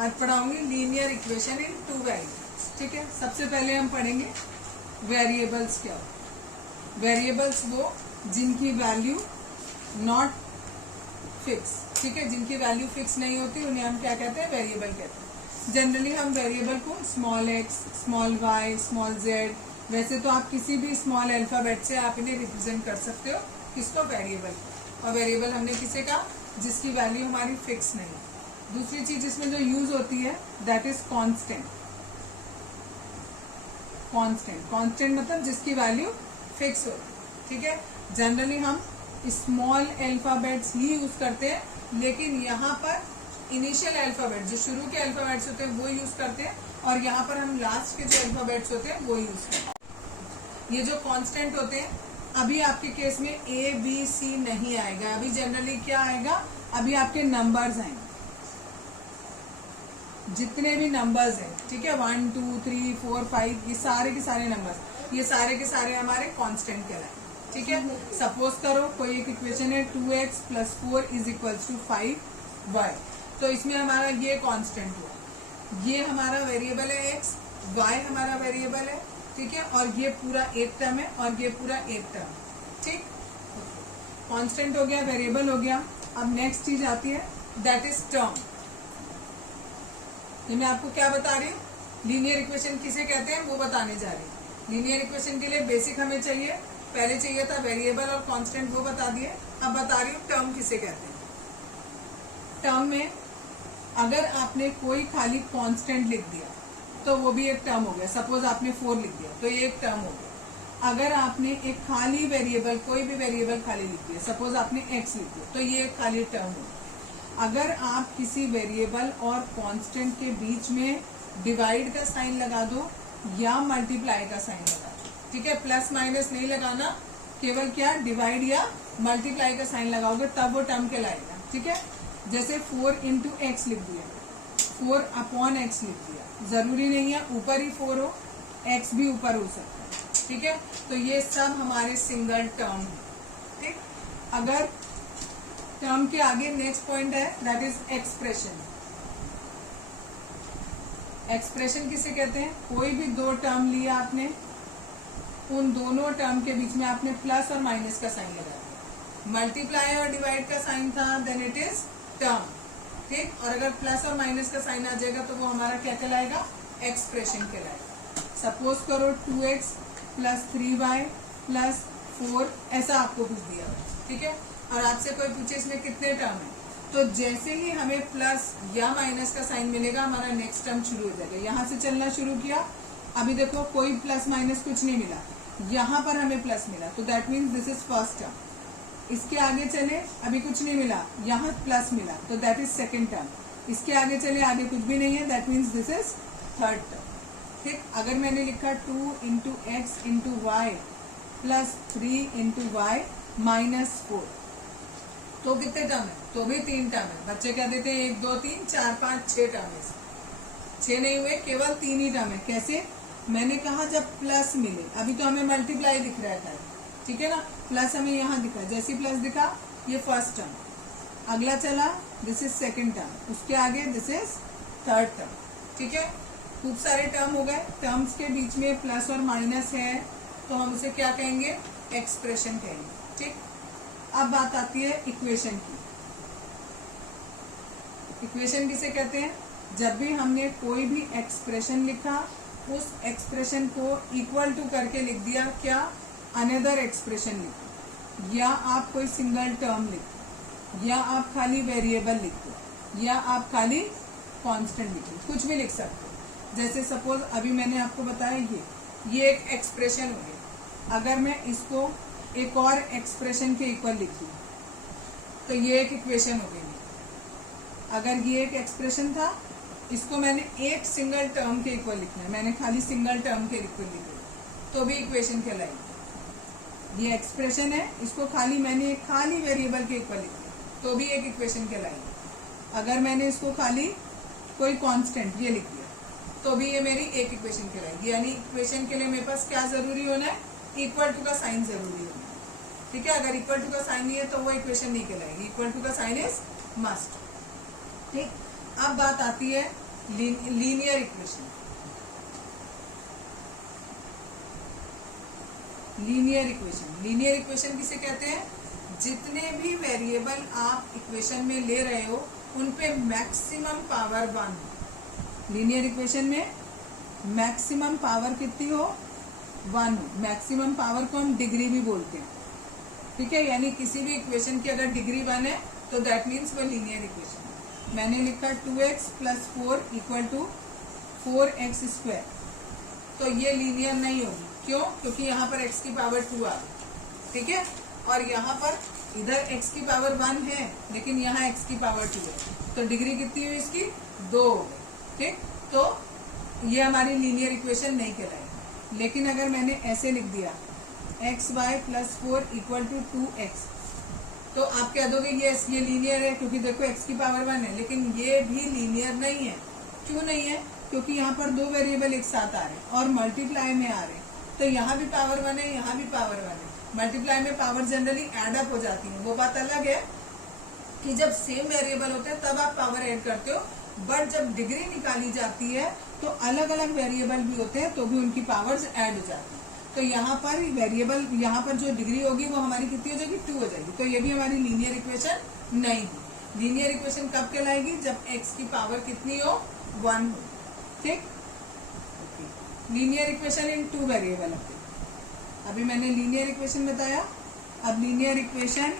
आज पढ़ाऊंगी linear equation in two variables. ठीक है, सबसे पहले हम पढ़ेंगे वेरिएबल्स क्या हो। वेरिएबल्स वो जिनकी वैल्यू नॉट फिक्स, ठीक है, जिनकी वैल्यू फिक्स नहीं होती उन्हें हम क्या कहते हैं, वेरिएबल कहते हैं। जनरली हम वेरिएबल को small x, small y, small z, वैसे तो आप किसी भी स्मॉल अल्फाबेट से आप इन्हें रिप्रेजेंट कर सकते हो, किसको, वेरिएबल। और वेरिएबल हमने किसे कहा, जिसकी वैल्यू हमारी फिक्स नहीं। दूसरी चीज इसमें जो यूज होती है दैट इज कांस्टेंट। कांस्टेंट मतलब जिसकी वैल्यू फिक्स होती है। ठीक है, जनरली हम स्मॉल अल्फाबेट्स ही यूज करते हैं, लेकिन यहाँ पर इनिशियल अल्फाबेट जो शुरू के अल्फाबेट्स होते हैं वो यूज करते हैं, और यहाँ पर हम लास्ट के जो अल्फाबेट्स होते हैं वो यूज करते हैं। ये जो कांस्टेंट होते हैं, अभी आपके केस में ए बी सी नहीं आएगा, अभी जनरली क्या आएगा, अभी आपके नंबर्स आएंगे, जितने भी नंबर्स हैं। ठीक है, 1 2 3 4 5 ये सारे के सारे नंबर्स, ये सारे के सारे हमारे कांस्टेंट कहलाए। ठीक है, सपोज करो कोई एक इक्वेशन है 2x + 4 = 5y, तो इसमें हमारा ये कांस्टेंट हुआ, ये हमारा वेरिएबल है x, y हमारा वेरिएबल है। ठीक है, और ये पूरा एक टर्म है और ये पूरा एक टर्म। ठीक, कांस्टेंट हो गया, वेरिएबल हो गया। अब नेक्स्ट चीज आती है दैट इज टर्म। ये मैं आपको क्या बता रही हूँ, लीनियर इक्वेशन किसे कहते हैं वो बताने जा रही हूँ। लीनियर इक्वेशन के लिए बेसिक हमें चाहिए, पहले चाहिए था वेरिएबल और कांस्टेंट, वो बता दिए। अब बता रही हूँ टर्म किसे कहते हैं। टर्म में अगर आपने कोई खाली कांस्टेंट लिख दिया तो वो भी एक टर्म हो गया। सपोज आपने 4 लिख दिया तो ये एक टर्म हो गया। अगर आपने एक खाली वेरिएबल, कोई भी वेरिएबल खाली लिख दिया, सपोज आपने x लिख दिया, तो ये एक खाली टर्म हो गया। अगर आप किसी वेरिएबल और कांस्टेंट के बीच में डिवाइड का साइन लगा दो या मल्टीप्लाई का साइन लगा दो, ठीक है, प्लस माइनस नहीं लगाना, केवल क्या डिवाइड या मल्टीप्लाई का साइन लगाओगे तब वो टर्म कहलाएगा। ठीक है, जैसे 4 × x लिख दिया, 4/x लिख दिया, जरूरी नहीं है ऊपर ही 4 हो, x भी ऊपर हो सकता है। ठीक है, तो ये सब हमारे सिंगल टर्म है। ठीक, अगर टर्म के आगे नेक्स्ट पॉइंट है दैट इज एक्सप्रेशन। एक्सप्रेशन किसे कहते हैं, कोई भी दो टर्म लिया आपने, उन दोनों टर्म के बीच में आपने प्लस और माइनस का साइन लगा दिया। मल्टीप्लाई और डिवाइड का साइन था, देन इट इज टर्म। ठीक, और अगर प्लस और माइनस का साइन आ जाएगा तो वो हमारा क्या कहलाएगा, एक्सप्रेशन कहलाएगा। सपोज करो 2x + 3y + 4, ऐसा आपको कुछ दिया है। ठीक है, और आपसे कोई पूछे इसमें कितने टर्म है, तो जैसे ही हमें प्लस या माइनस का साइन मिलेगा हमारा नेक्स्ट टर्म शुरू हो जाएगा। यहाँ से चलना शुरू किया, अभी देखो कोई प्लस माइनस कुछ नहीं मिला, यहाँ पर हमें प्लस मिला, तो that means this is first term. इसके आगे चले, अभी कुछ नहीं मिला, यहाँ प्लस मिला, तो दैट इज सेकेंड टर्म। इसके आगे चले, आगे कुछ भी नहीं है, that means this is third term. ठीक, अगर मैंने लिखा 2 × x × y + 3 × y - 4, तो कितने टर्म है, तो भी 3 टर्म है। बच्चे क्या देते हैं 1 2 3 4 5 6 टर्म है, 6 नहीं हुए, केवल 3 ही टर्म है। कैसे, मैंने कहा जब प्लस मिले, अभी तो हमें मल्टीप्लाई दिख रहा था, ठीक है ना, प्लस हमें यहाँ दिखा, जैसे प्लस दिखा ये फर्स्ट टर्म, अगला चला दिस इज सेकंड टर्म, उसके आगे दिस इज थर्ड टर्म। ठीक है, खूब सारे टर्म हो गए। टर्म्स के बीच में प्लस और माइनस है तो हम उसे क्या कहेंगे, एक्सप्रेशन कहेंगे। ठीक, अब बात आती है इक्वेशन की। इक्वेशन किसे कहते हैं, जब भी हमने कोई भी एक्सप्रेशन लिखा, उस एक्सप्रेशन को इक्वल टू करके लिख दिया, क्या, अनदर एक्सप्रेशन लिखो, या आप कोई सिंगल टर्म लिखो, या आप खाली वेरिएबल लिखो, या आप खाली कांस्टेंट लिखो, कुछ भी लिख सकते हो। जैसे सपोज अभी मैंने आपको बताया ये एक एक्सप्रेशन हो गया। अगर मैं इसको एक और एक्सप्रेशन के इक्वल लिख दूं तो ये एक इक्वेशन हो गई। अगर ये एक एक्सप्रेशन था, इसको मैंने एक सिंगल टर्म के इक्वल लिखना है, मैंने खाली सिंगल टर्म के इक्वल लिखा तो भी इक्वेशन कहलाएगी। ये एक्सप्रेशन है, इसको खाली मैंने एक खाली वेरिएबल के इक्वल लिखा तो भी एक इक्वेशन कहलाएगी। अगर मैंने इसको खाली कोई कांस्टेंट ये लिख दिया तो भी ये मेरी एक इक्वेशन कहलाएगी। यानी इक्वेशन के लिए मेरे पास क्या जरूरी होना है, इक्वल टू का साइन जरूरी होना है। ठीक है, अगर इक्वल टू का साइन नहीं है तो वो इक्वेशन नहीं कहलाएगी, इक्वल टू का साइन इज मस्ट। ठीक, अब बात आती है लीनियर इक्वेशन। लीनियर इक्वेशन किसे कहते हैं? जितने भी वेरिएबल आप इक्वेशन में ले रहे हो उन पे मैक्सिमम पावर 1 हो। लीनियर इक्वेशन में मैक्सिमम पावर कितनी हो? 1 हो। मैक्सिमम पावर को हम डिग्री भी बोलते हैं, ठीक है। यानी किसी भी इक्वेशन की अगर डिग्री 1 है तो दैट मीन्स वो लीनियर इक्वेशन है। मैंने लिखा 2x + 4 = 4x स्क्वायर, तो ये लीनियर नहीं होगी। क्यों? क्योंकि यहाँ पर x की पावर 2 आ गई, ठीक है। और यहाँ पर इधर x की पावर 1 है लेकिन यहाँ x की पावर 2 है, तो डिग्री कितनी हुई इसकी? 2 हो गई, ठीक। तो ये हमारी लीनियर इक्वेशन नहीं कहलाएगी। लेकिन अगर मैंने ऐसे लिख दिया xy + 4 = 2x, तो आप कह दोगे ये लीनियर है क्योंकि देखो x की पावर 1 है, लेकिन ये भी लीनियर नहीं है। क्यों नहीं है? क्योंकि यहाँ पर 2 वेरिएबल एक साथ आ रहे हैं और मल्टीप्लाई में आ रहे हैं, तो यहाँ भी पावर 1 है, यहाँ भी पावर 1 है। मल्टीप्लाई में पावर जनरली एड अप हो जाती है, वो बात अलग है कि जब सेम वेरिएबल होते हैं तब आप पावर ऐड करते हो, बट जब डिग्री निकाली जाती है तो अलग अलग वेरिएबल भी होते हैं तो भी उनकी पावर्स ऐड हो जाती है। तो यहाँ पर वेरिएबल, यहाँ पर जो डिग्री होगी वो हमारी कितनी हो जाएगी? 2 हो जाएगी। तो ये भी हमारी लीनियर इक्वेशन नहीं है। लीनियर इक्वेशन कब कहलाएगी? जब x की पावर कितनी हो? 1 हो, ठीक। लीनियर इक्वेशन इन 2 वेरिएबल। अभी मैंने लीनियर इक्वेशन बताया, अब लीनियर इक्वेशन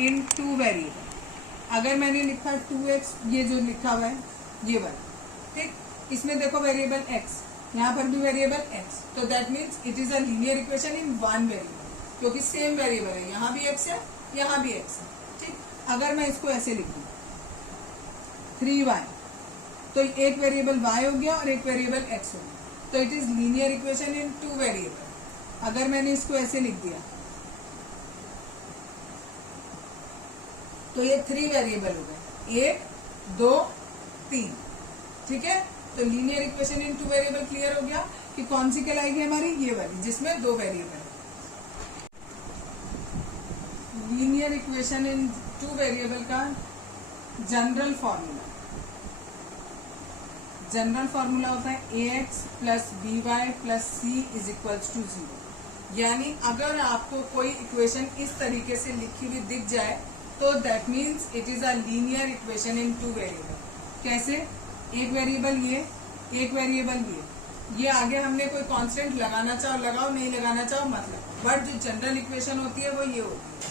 इन 2 वेरिएबल। अगर मैंने लिखा 2x, ये जो लिखा हुआ है ये वाला, ठीक। इसमें देखो वेरिएबल x, यहाँ पर भी वेरिएबल x, तो that means it is a linear equation in 1 variable, क्योंकि सेम वेरिएबल है, यहाँ भी x है, यहाँ भी x है, ठीक। अगर मैं इसको ऐसे लिख दूं 3y, तो एक वेरिएबल y हो गया और एक वेरिएबल x हो गया, तो it is linear equation in 2 variable. अगर मैंने इसको ऐसे लिख दिया तो ये 3 वेरिएबल हो गए, 1 2 3, ठीक है। तो लीनियर इक्वेशन इन 2 वेरिएबल क्लियर हो गया कि कौन सी कहलाएगी हमारी? ये वाली, जिसमें 2 वेरिएबल है। लीनियर इक्वेशन इन 2 वेरिएबल का जनरल फॉर्मूला होता है ax + by + c = 0। यानी अगर आपको कोई इक्वेशन इस तरीके से लिखी हुई दिख जाए तो that means it is a linear equation in 2 variable. कैसे? एक वेरिएबल ये, एक वेरिएबल ये आगे हमने कोई कांस्टेंट लगाना चाहो लगाओ, नहीं लगाना चाहो मतलब, बट जो जनरल इक्वेशन होती है वो ये होती है।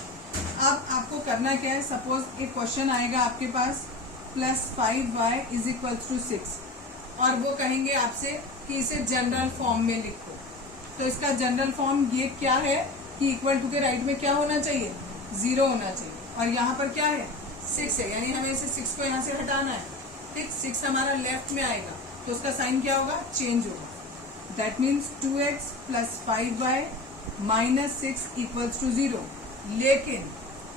अब आपको करना क्या है? सपोज एक क्वेश्चन आएगा आपके पास +5y = 6 और वो कहेंगे आपसे कि इसे जनरल फॉर्म में लिखो। तो इसका जनरल फॉर्म ये क्या है कि इक्वल टू के राइट में क्या होना चाहिए? 0 होना चाहिए, और यहाँ पर क्या है? 6 है, यानी हमें इसे 6 को यहाँ से हटाना है, ठीक। 6 हमारा लेफ्ट में आएगा तो उसका साइन क्या होगा? चेंज होगा। That means 2x + 5y - 6 = 0। लेकिन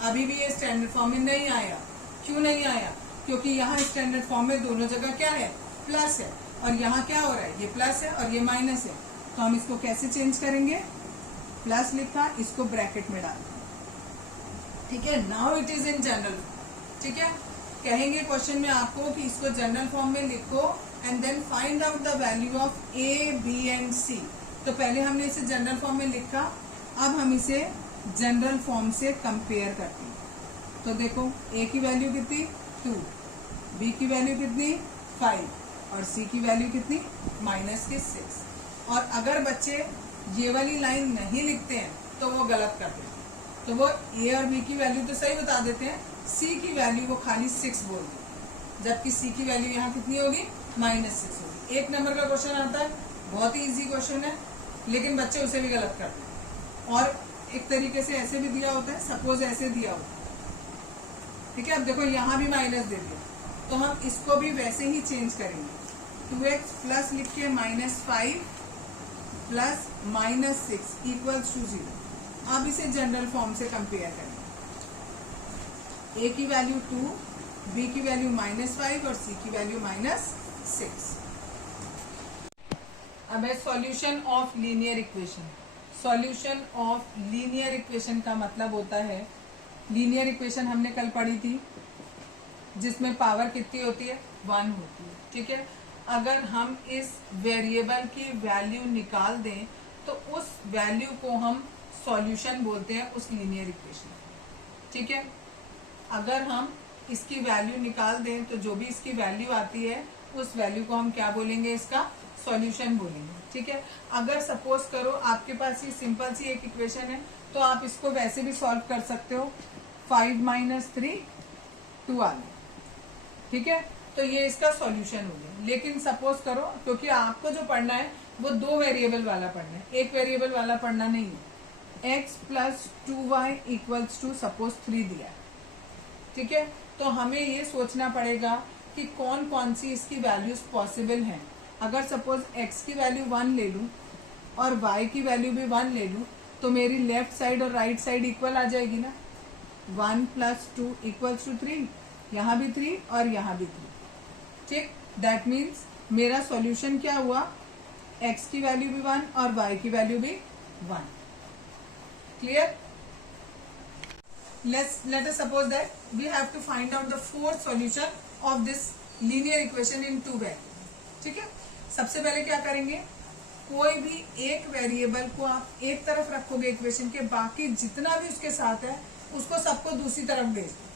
अभी भी ये स्टैंडर्ड फॉर्म में नहीं आया। क्यों नहीं आया? क्योंकि यहाँ स्टैंडर्ड फॉर्म में दोनों जगह क्या है? प्लस है, और यहाँ क्या हो रहा है? ये प्लस है और ये माइनस है, तो हम इसको कैसे चेंज करेंगे? प्लस लिखा, इसको ब्रैकेट में डाल, ठीक है। Now it is in general, ठीक है। कहेंगे क्वेश्चन में आपको कि इसको जनरल फॉर्म में लिखो and then find out the value of a, b and c। तो पहले हमने इसे जनरल फॉर्म में लिखा, अब हम इसे जनरल फॉर्म से कंपेयर करते हैं। तो देखो a की वैल्यू कितनी? 2, b की वैल्यू कितनी? 5 और c की वैल्यू कितनी? -6। और अगर बच्चे ये वाली लाइन नहीं लिखते हैं तो वो गलत करते हैं, तो वो a और b की वैल्यू तो सही बता देते हैं, c की वैल्यू वो खाली 6 बोल देते, जबकि c की वैल्यू यहाँ कितनी होगी? -6 होगी। 1 नंबर का क्वेश्चन आता है, बहुत ही इजी क्वेश्चन है, लेकिन बच्चे उसे भी गलत करते हैं। और एक तरीके से ऐसे भी दिया होता है, सपोज ऐसे दिया होता है, ठीक है। अब देखो यहाँ भी माइनस दे दिया, तो हम इसको भी वैसे ही चेंज करेंगे। 2x प्लस लिख के -5 + -6 = 0। अब इसे जनरल फॉर्म से कंपेयर करेंगे। a की वैल्यू 2, b की वैल्यू -5 और c की वैल्यू -6। अब है solution of linear equation. Solution of linear equation का मतलब होता है, लीनियर इक्वेशन हमने कल पढ़ी थी जिसमें पावर कितनी होती है? 1 होती है, ठीक है। अगर हम इस वेरिएबल की वैल्यू निकाल दें तो उस वैल्यू को हम सॉल्यूशन बोलते हैं उस लीनियर इक्वेशन। ठीक है, अगर हम इसकी वैल्यू निकाल दें तो जो भी इसकी वैल्यू आती है उस वैल्यू को हम क्या बोलेंगे, इसका सॉल्यूशन बोलेंगे। ठीक है, अगर सपोज करो आपके पास ये सिंपल सी एक इक्वेशन है तो आप इसको वैसे भी सॉल्व कर सकते हो, 5 - 3 12। ठीक है, तो ये इसका सॉल्यूशन हो गया। लेकिन सपोज करो, क्योंकि आपको जो पढ़ना है वो 2 वेरिएबल वाला पढ़ना है, एक वेरिएबल वाला पढ़ना नहीं है। x + 2y = सपोज 3 दिया है। ठीक है, तो हमें ये सोचना पड़ेगा कि कौन कौन सी इसकी वैल्यूज पॉसिबल हैं। अगर सपोज x की वैल्यू 1 ले लूं और y की वैल्यू भी 1 ले लूं तो मेरी लेफ्ट साइड और राइट साइड इक्वल आ जाएगी ना। 1 + 2 = 3, यहाँ भी 3 और यहाँ भी 3। ठीक, दैट मीन्स मेरा सॉल्यूशन क्या हुआ, x की वैल्यू भी 1 और y की वैल्यू भी 1। Clear? let us suppose that we have to find out the fourth solution of this linear equation in 2 variables। ठीक है, सबसे पहले क्या करेंगे, कोई भी एक वेरिएबल को आप एक तरफ रखोगे इक्वेशन के, बाकी जितना भी उसके साथ है उसको सबको दूसरी तरफ भेज दो।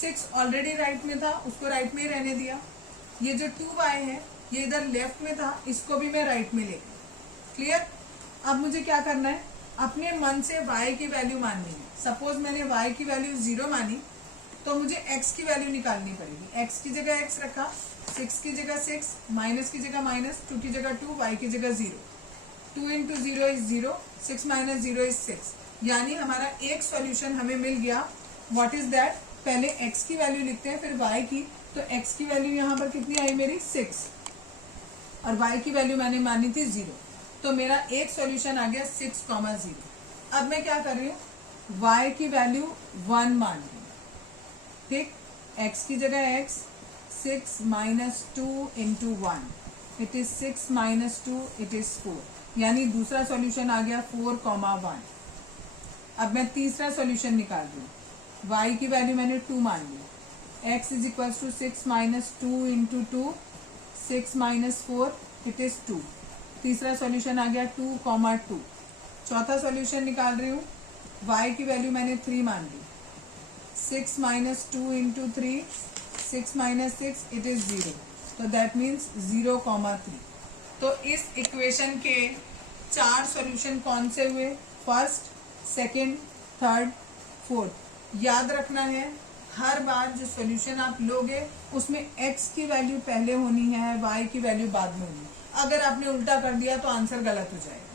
6 ऑलरेडी राइट में था, उसको राइट में ही रहने दिया। ये जो 2y है ये इधर लेफ्ट में था, इसको भी मैं राइट में ले गई। क्लियर? अब मुझे क्या करना है, अपने मन से y की वैल्यू माननी है। सपोज मैंने y की वैल्यू 0 मानी तो मुझे x की वैल्यू निकालनी पड़ेगी। x की जगह x रखा, 6 की जगह 6, माइनस की जगह माइनस, 2 की जगह 2, y की जगह 0। 2 × 0 = 0, 6 - 0 = 6। यानी हमारा एक सॉल्यूशन हमें मिल गया। What is that? पहले x की वैल्यू लिखते हैं फिर y की। तो x की वैल्यू यहाँ पर कितनी आई मेरी, 6, और y की वैल्यू मैंने मानी थी 0। तो मेरा एक सॉल्यूशन आ गया 6, 0। अब मैं क्या कर रही हूँ, y की वैल्यू 1 मान रही हूँ। ठीक, x की जगह x, 6 - 2 × 1 it is 6 - 2 it is 4। यानी दूसरा सॉल्यूशन आ गया 4, 1। अब मैं तीसरा सॉल्यूशन निकाल रही हूँ। y की वैल्यू मैंने 2 मान ली। x = 6 - 2 × 2, 6 - 4 it is 2। तीसरा सॉल्यूशन आ गया 2, 2। चौथा सॉल्यूशन निकाल रही हूँ। y की वैल्यू मैंने 3 मान ली। 6 - 2 × 3, 6 - 6 इट इज 0। तो दैट मीन्स 0, 3। तो इस इक्वेशन के 4 सॉल्यूशन कौन से हुए, फर्स्ट, सेकंड, थर्ड, फोर्थ। याद रखना है हर बार जो सॉल्यूशन आप लोगे उसमें x की वैल्यू पहले होनी है, y की वैल्यू बाद में होनी है। अगर आपने उल्टा कर दिया तो आंसर गलत हो जाएगा।